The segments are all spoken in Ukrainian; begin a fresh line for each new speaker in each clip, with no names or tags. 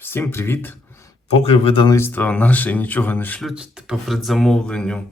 Всім привіт! Поки видавництва наші нічого не шлють по предзамовленню.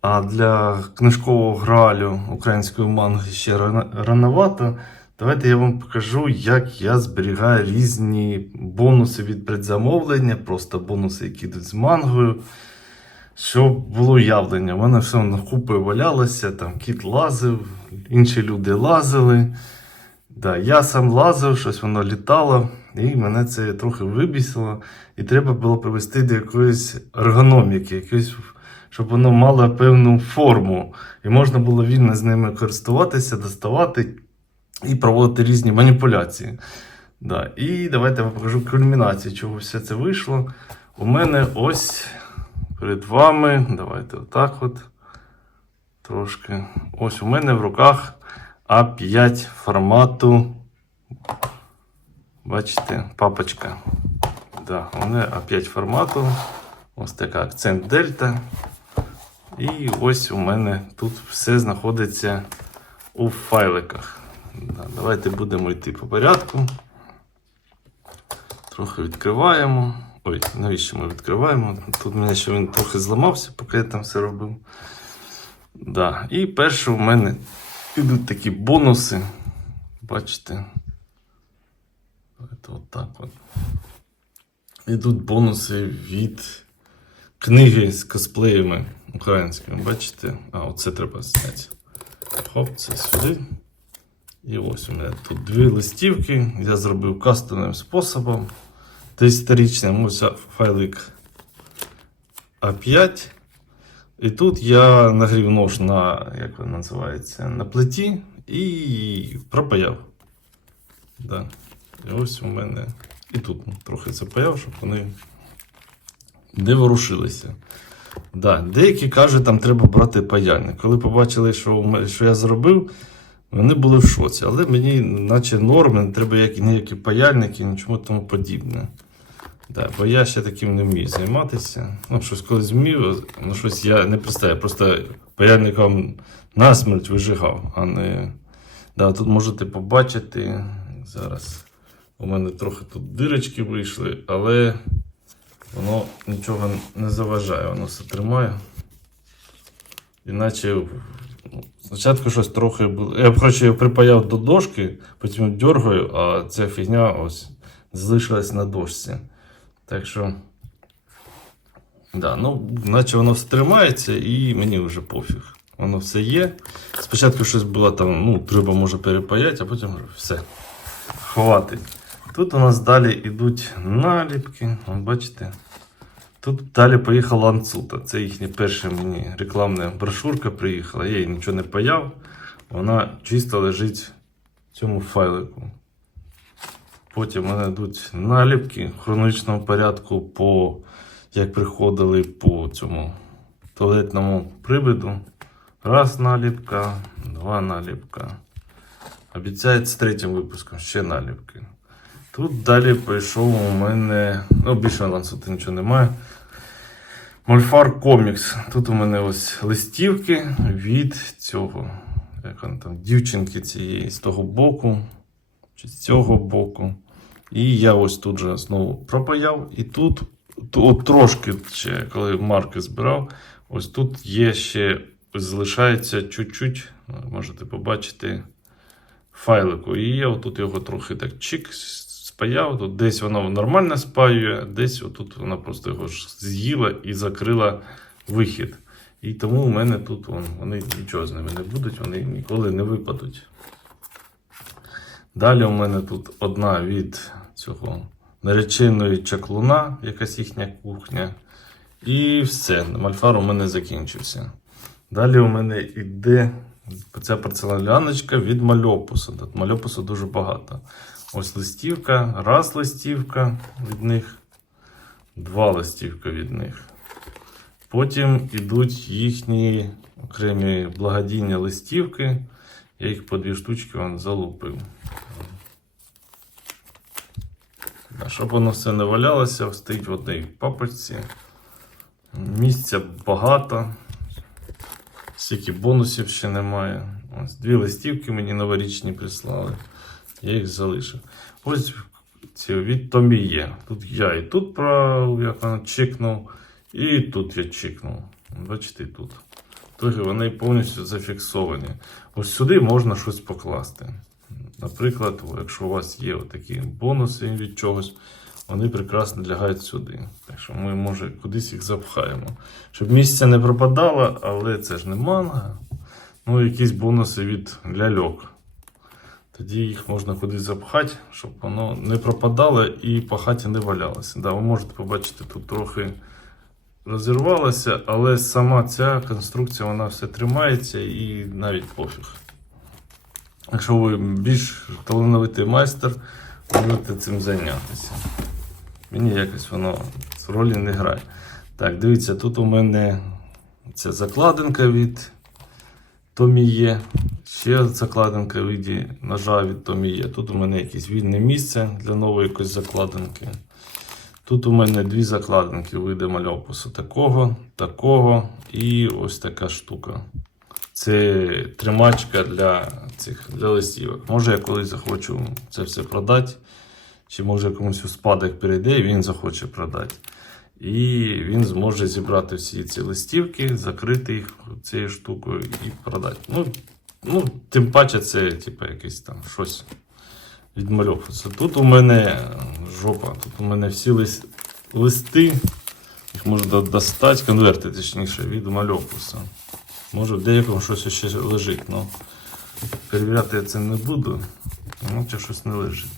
А для книжкового гралю української манги ще рановато. Давайте я вам покажу, як я зберігаю різні бонуси від предзамовлення, просто бонуси, які йдуть з мангою. Щоб було явлення. У мене все на купи валялося, там кіт лазив, інші люди лазили. Да, я сам лазив, щось воно літало, і мене це трохи вибісило. І треба було привести до якоїсь ергономіки, якоїсь, щоб воно мало певну форму. І можна було вільно з ними користуватися, доставати і проводити різні маніпуляції. Да. І давайте я покажу кульмінацію, чого все це вийшло. У мене ось перед вами. Давайте отак от. Трошки. Ось у мене в руках А5 формату. Бачите, папочка. Да, мене А5 формату. Ось така акцент дельта. І ось у мене тут все знаходиться у файликах. Да, давайте будемо йти по порядку. Трохи відкриваємо. Ой, навіщо ми відкриваємо? Тут мене ще він трохи зламався, поки я там все робив. Да. І перше у мене ідуть такі бонуси. Бачите? Давайте отак от. Ідуть бонуси від книги з косплеями українськими. Бачите? А, оце треба зняти. Хоп, це сюди. І ось у мене тут дві листівки. Я зробив кастомним способом. Десь історичним ось файлик А5. І тут я нагрів нож на, як він називається, на плиті і пропаяв. Да. І ось у мене. І тут трохи запаяв, щоб вони не ворушилися. Да. Деякі кажуть, там треба брати паяльник. Коли побачили, що, що я зробив, вони були в шоці. Але мені, наче норм, не треба які, ніякі паяльники, нічого тому подібне. Да, бо я ще таким не вмію займатися. Ну, щось колись вмів, ну щось я не представляю. Просто паяльником насмерть вижигав, а не. Да, тут можете побачити. Зараз у мене трохи тут дирочки вийшли, але воно нічого не заважає, воно все тримає. Іначе ну, спочатку щось трохи було. Я коротше, його припаяв до дошки, потім дергаю, а ця фігня ось залишилась на дошці. Так що. Да, ну, наче воно все тримається і мені вже пофіг. Воно все є. Спочатку щось було там, ну, треба може перепаяти, а потім все. Хватить. Тут у нас далі йдуть наліпки. От бачите. Тут далі поїхала Анцута. Це їхня перша мені рекламна брошурка приїхала. Я її нічого не паяв. Вона чисто лежить в цьому файлику. Потім у мене йдуть наліпки в хронологічному порядку, по, як приходили по цьому туалетному приводу. Раз наліпка, два наліпка. Обіцяють з третім випуском ще наліпки. Тут далі прийшов у мене. Ну, більше лансути нічого немає. Мольфар Комікс. Тут у мене ось листівки від цього. Як вона там, дівчинки цієї з того боку, чи з цього боку. І я ось тут же знову пропаяв. І тут, от трошки ще, коли марки збирав, ось тут є ще, залишається чуть-чуть, можете побачити, файлику. І я отут його трохи так чик спаяв. Тут десь воно нормально спаює, десь отут вона просто його ж з'їла і закрила вихід. І тому у мене тут вон, вони нічого з ними не будуть, вони ніколи не випадуть. Далі у мене тут одна від цього нареченої чаклуна, якась їхня кухня. І все. Мальфар у мене закінчився. Далі у мене йде ця порцеланяночка від мальопусу. Тут мальопусу дуже багато. Ось листівка, раз листівка від них, два листівка від них. Потім йдуть їхні окремі благодійні листівки. Я їх по дві штучки вон залупив. Да, Щоб воно все не валялося, стоїть в одній папочці. Місця багато. Стільки бонусів ще немає. Ось дві листівки мені новорічні прислали. Я їх залишив. Ось ці від Томіє. Тут я і тут про як воно, чекнув, і тут я чекнув. Бачите, тут. Тобто вони повністю зафіксовані. Ось сюди можна щось покласти. Наприклад, якщо у вас є такі бонуси від чогось, вони прекрасно лягають сюди. Так що ми, може, кудись їх запхаємо. Щоб місце не пропадало, але це ж не манга. Ну, якісь бонуси від ляльок. Тоді їх можна кудись запхати, щоб воно не пропадало і по хаті не валялося. Да, ви можете побачити, тут трохи розірвалося, але сама ця конструкція вона все тримається і навіть пофіг. Якщо ви більш талановитий майстер, можете цим зайнятися. Мені якось воно з ролі не грає. Так, дивіться, тут у мене ця закладинка від Томіє. Ще закладинка в виді ножа від Томіє. Тут у мене якесь вільне місце для нової якоїсь закладинки. Тут у мене дві закладинки види мальопусу. Такого, такого і ось така штука. Це тримачка для цих для листівок. Може, я колись захочу це все продати, чи може комусь у спадок перейде і він захоче продати. І він зможе зібрати всі ці листівки, закрити їх цією штукою і продати. Ну, ну тим паче, це типу, якесь там щось від мальопусу. Тут у мене жопа, тут у мене всі лис- листи, їх можна достати, конверти, точніше, від мальопуса. Може, в деякому щось ще лежить, але перевіряти я це не буду, ну, чи щось не лежить.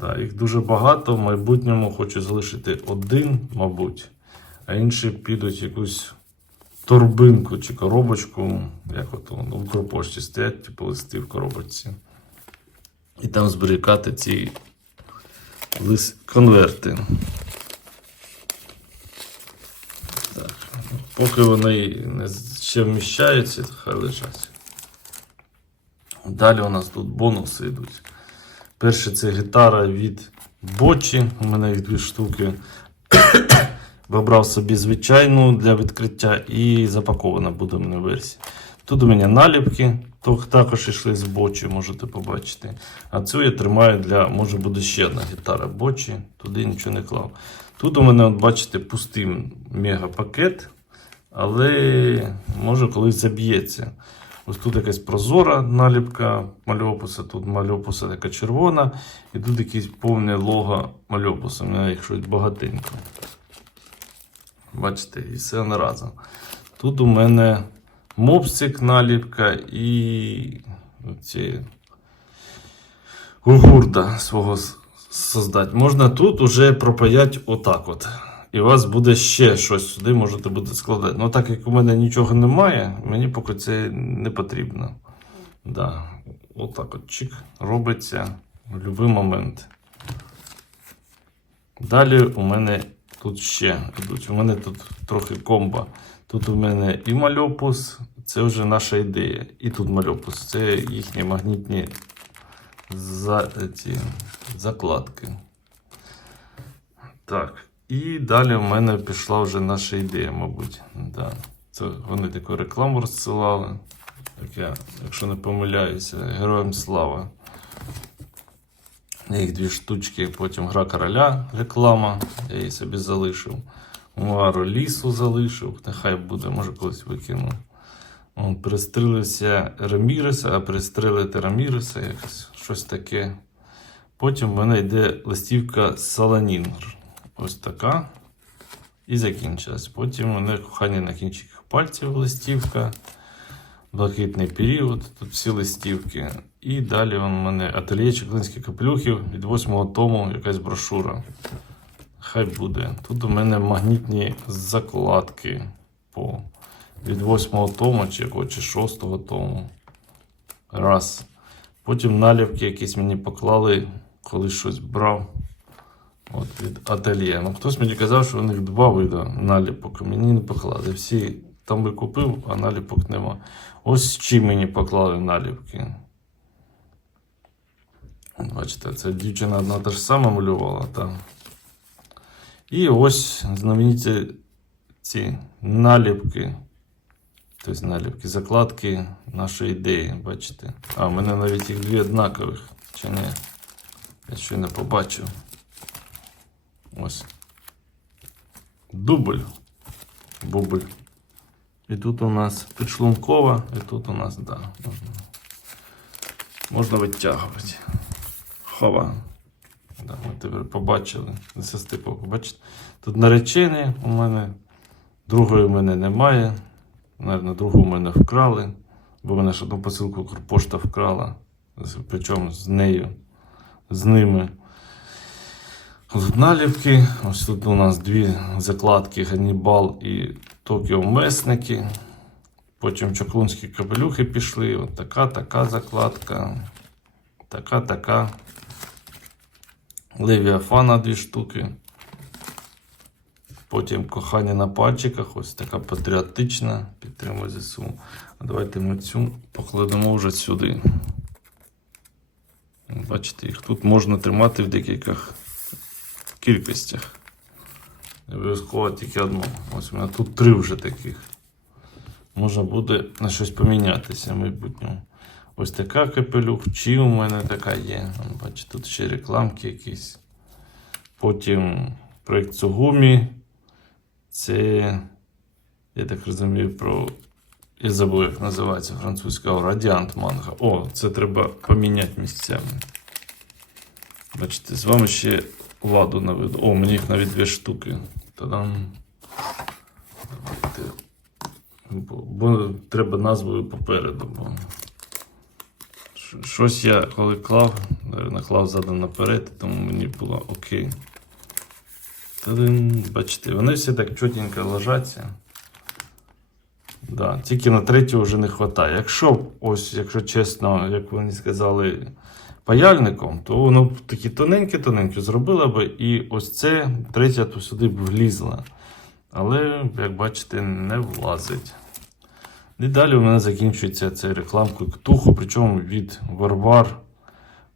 Да, їх дуже багато. В майбутньому хочу залишити один, мабуть, а інші підуть якусь торбинку чи коробочку, як от у Укрпошті стоять, типу листи в коробочці. І там зберігати ці лист конверти. Так. Поки вони не ще вміщаються, хай лежать. Далі у нас тут бонуси йдуть. Перше це гітара від Бочі. У мене їх дві штуки. Вибрав собі звичайну для відкриття і запакована буде в мене версія. Тут у мене наліпки, також йшли з бочі, можете побачити. А цю я тримаю для, може буде ще одна гітара бочі, туди нічого не клав. Тут у мене, от бачите, пустий мегапакет, але може колись заб'ється. Ось тут якась прозора наліпка мальопуса, тут мальопуса така червона, і тут якесь повне лого мальопуса. У мене їх щось багатенько. Бачите, і все не разом. Тут у мене мопсик наліпка і ці гурда свого создати. Можна тут уже пропаять отак от. І у вас буде ще щось сюди, можете буде складати. Ну так як у мене нічого немає, мені поки це не потрібно. Да. Отак от чик робиться в будь-який момент. Dалі у мене тут ще йдуть. У мене тут трохи комба. Тут у мене і мальопус, це вже наша ідея. І тут мальопус, це їхні магнітні за, ці, закладки. Так. І далі в мене пішла вже наша ідея, мабуть. Да. Це вони таку рекламу розсилали. Так я, якщо не помиляюся, героям слава. Їх дві штучки, потім гра короля, реклама. Я її собі залишив. Муару лісу залишив. Нехай буде, може колись викину. Он пристрелився Раміреса, а пристрелити Раміреса якось щось таке. Потім в мене йде листівка Саланінгр. Ось така. І закінчилась. Потім у мене кохання на кінчиках пальців листівка. Блакитний період, тут всі листівки. І далі у мене ательє Чеклинських капелюхів від 8 тому якась брошура. Хай буде. Тут у мене магнітні закладки по від 8 тому, чи якого, чи 6 тому. Раз. Потім наліпки якісь мені поклали, коли щось брав. От від ательє. Ну, хтось мені казав, що у них два види наліпок, мені не поклали. Всі там би купив, а наліпок нема. Ось чи мені поклали наліпки. Бачите, це дівчина одна та ж сама малювала. Та. І ось знамениті ці наліпки. Тобто наліпки, закладки нашої ідеї, бачите. А, в мене навіть їх дві однакових, чи не? Я ще не побачив. Ось. Дубль. Бубль. І тут у нас підшлункова, і тут у нас, да, можна, можна витягувати. Хова. Да, ми тепер побачили. Це стипу побачите. Тут наречений у мене. Другої в мене немає. Наверно, другу в мене вкрали. Бо мене ж одну посилку Укрпошта вкрала. Причому з нею, з ними. Наліпки. Ось тут у нас дві закладки Ганнібал і Токіо Месники. Потім чоклунські капелюхи пішли. От така, така закладка. Така, така. Левіафана дві штуки. Потім кохання на пальчиках, ось така патріотична, підтримує ЗСУ. Давайте ми цю покладемо вже сюди. Бачите, їх тут можна тримати в декількох кількостях. Не Обов'язково тільки одну. Ось у мене тут три вже таких. Можна буде на щось помінятися в майбутньому. Ось така капелюх, чи у мене така є. Бачите, тут ще рекламки якісь. Потім проєкт Сугумі. Це, я так розумію, про. Я забув, як називається французька Радіант манга. О, це треба поміняти місцями. Бачите, з вами ще ладу наведу. О, мені їх навіть дві штуки. Та-дам. Давайте. Бо, бо треба назвою попереду. Бо... Щось я коли клав, наверное, клав задом наперед, тому мені було окей. Та-дам. Бачите, вони всі так чотенько ложаться. Да, тільки на третю вже не вистачає. Якщо, ось, якщо чесно, як вони сказали, паяльником, то воно б такі тоненькі-тоненькі зробило би, і ось це третя то сюди б влізла. Але, як бачите, не влазить. І далі у мене закінчується ця рекламка ктуху, причому від Варвар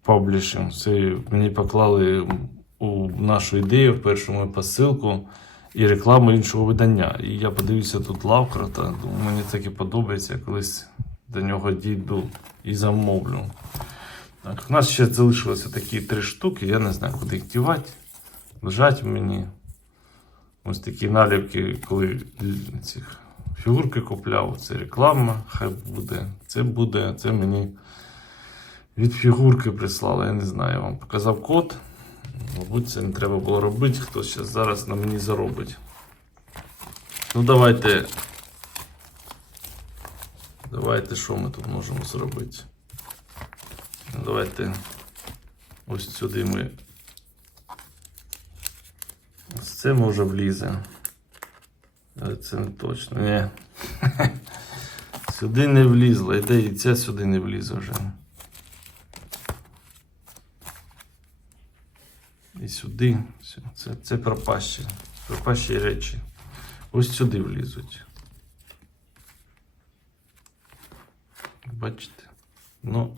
Publishing. Це мені поклали у нашу ідею в першу мою посилку і рекламу іншого видання. І я подивився тут Лавкрафта, думаю, мені таке подобається, я колись до нього дійду і замовлю. Так, у нас ще залишилося такі три штуки, я не знаю, куди їх дівати. Лежать мені. Ось такі наліпки, коли цих фігурки купляв. Це реклама, хай буде. Це буде, це мені від фігурки прислали. Я не знаю, я вам показав код. Мабуть, це не треба було робити, хтось зараз на мені заробить. Ну, давайте. Давайте, що ми тут можемо зробити? Давайте ось сюди ми. Ось це може влізе. Але це не точно. Ні. Сюди не влізло. Іде і це сюди не влізе вже. І сюди. Це, це пропащі. Пропащі речі. Ось сюди влізуть. Бачите? Ну,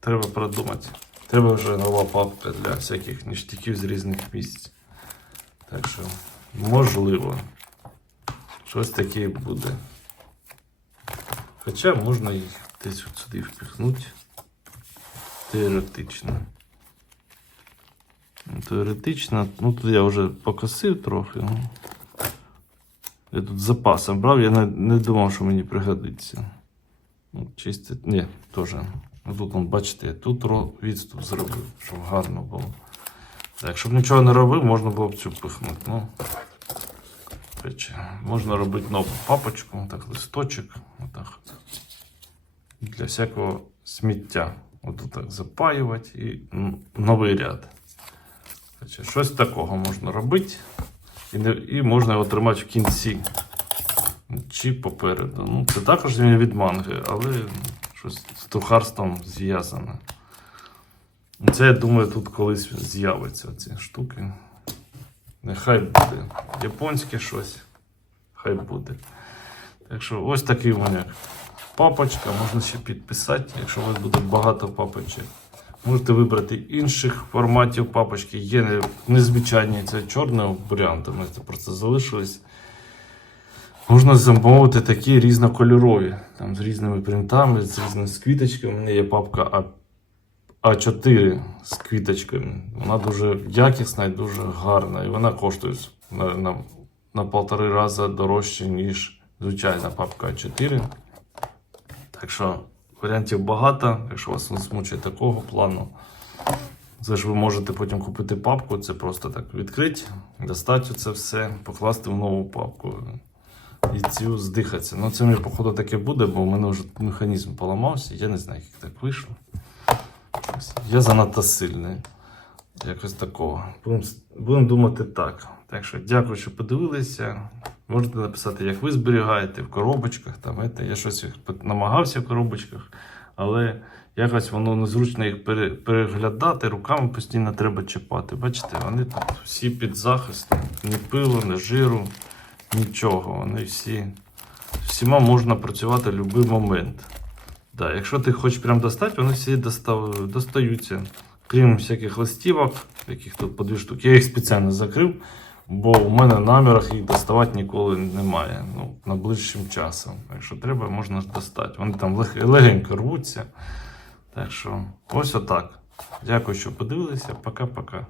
треба продумати. Треба вже нова папка для всяких ніштяків з різних місць. Так що, можливо, щось таке буде. Хоча можна їх десь сюди впихнути. Теоретично. Ну, Теоретично, ну тут я вже покосив трохи. Ну. Я тут з запасом брав, я не, думав, що мені пригодиться. Ну, чисто, ні, теж. Ну, Тут, он, бачите, тут відступ зробив, щоб гарно було. Так, щоб нічого не робив, можна було б цю пихнути. Ну, речі, можна робити нову папочку, так, листочок, отак. Для всякого сміття. От так запаювати і новий ряд. Хоча щось такого можна робити. І, не, і можна його тримати в кінці. Чи попереду. Ну, це також від манги, але щось тухарством зв'язане. Це, я думаю, тут колись з'явиться ці штуки. Нехай буде. Японське щось. Хай буде. Так що ось такий мене папочка, можна ще підписати, якщо у вас буде багато папочок. Можете вибрати інших форматів папочки. Є незвичайні, це чорний варіант, ми це просто залишились. Можна замовити такі різнокольорові, там з різними принтами, з різними квіточками. У мене є папка А- А4 з квіточками. Вона дуже якісна і дуже гарна. І вона коштує на, на, на полтори рази дорожче, ніж звичайна папка А4. Так що варіантів багато, якщо вас не змучує такого плану. Це ж ви можете потім купити папку, це просто так відкрити, достати це все, покласти в нову папку і цю здихатися. Ну, це мені, походу, таке буде, бо в мене вже механізм поламався, я не знаю, як так вийшло. Я занадто сильний. Якось такого. Будемо будем думати так. Так що дякую, що подивилися. Можете написати, як ви зберігаєте в коробочках. Там, ете. Я щось намагався в коробочках, але якось воно незручно їх пере- переглядати, руками постійно треба чіпати. Бачите, вони тут всі під захистом. Ні пилу, ні жиру, нічого. Вони всі. Всіма можна працювати в будь-який момент. Да, якщо ти хочеш прям достати, вони всі достав, достаються. Крім всяких листівок, яких тут по дві штуки. Я їх спеціально закрив, бо у мене в намірах їх доставати ніколи немає. Ну, найближчим часом. Якщо треба, можна достати. Вони там лег- легенько рвуться. Так що, ось отак. Дякую, що подивилися. Пока-пока.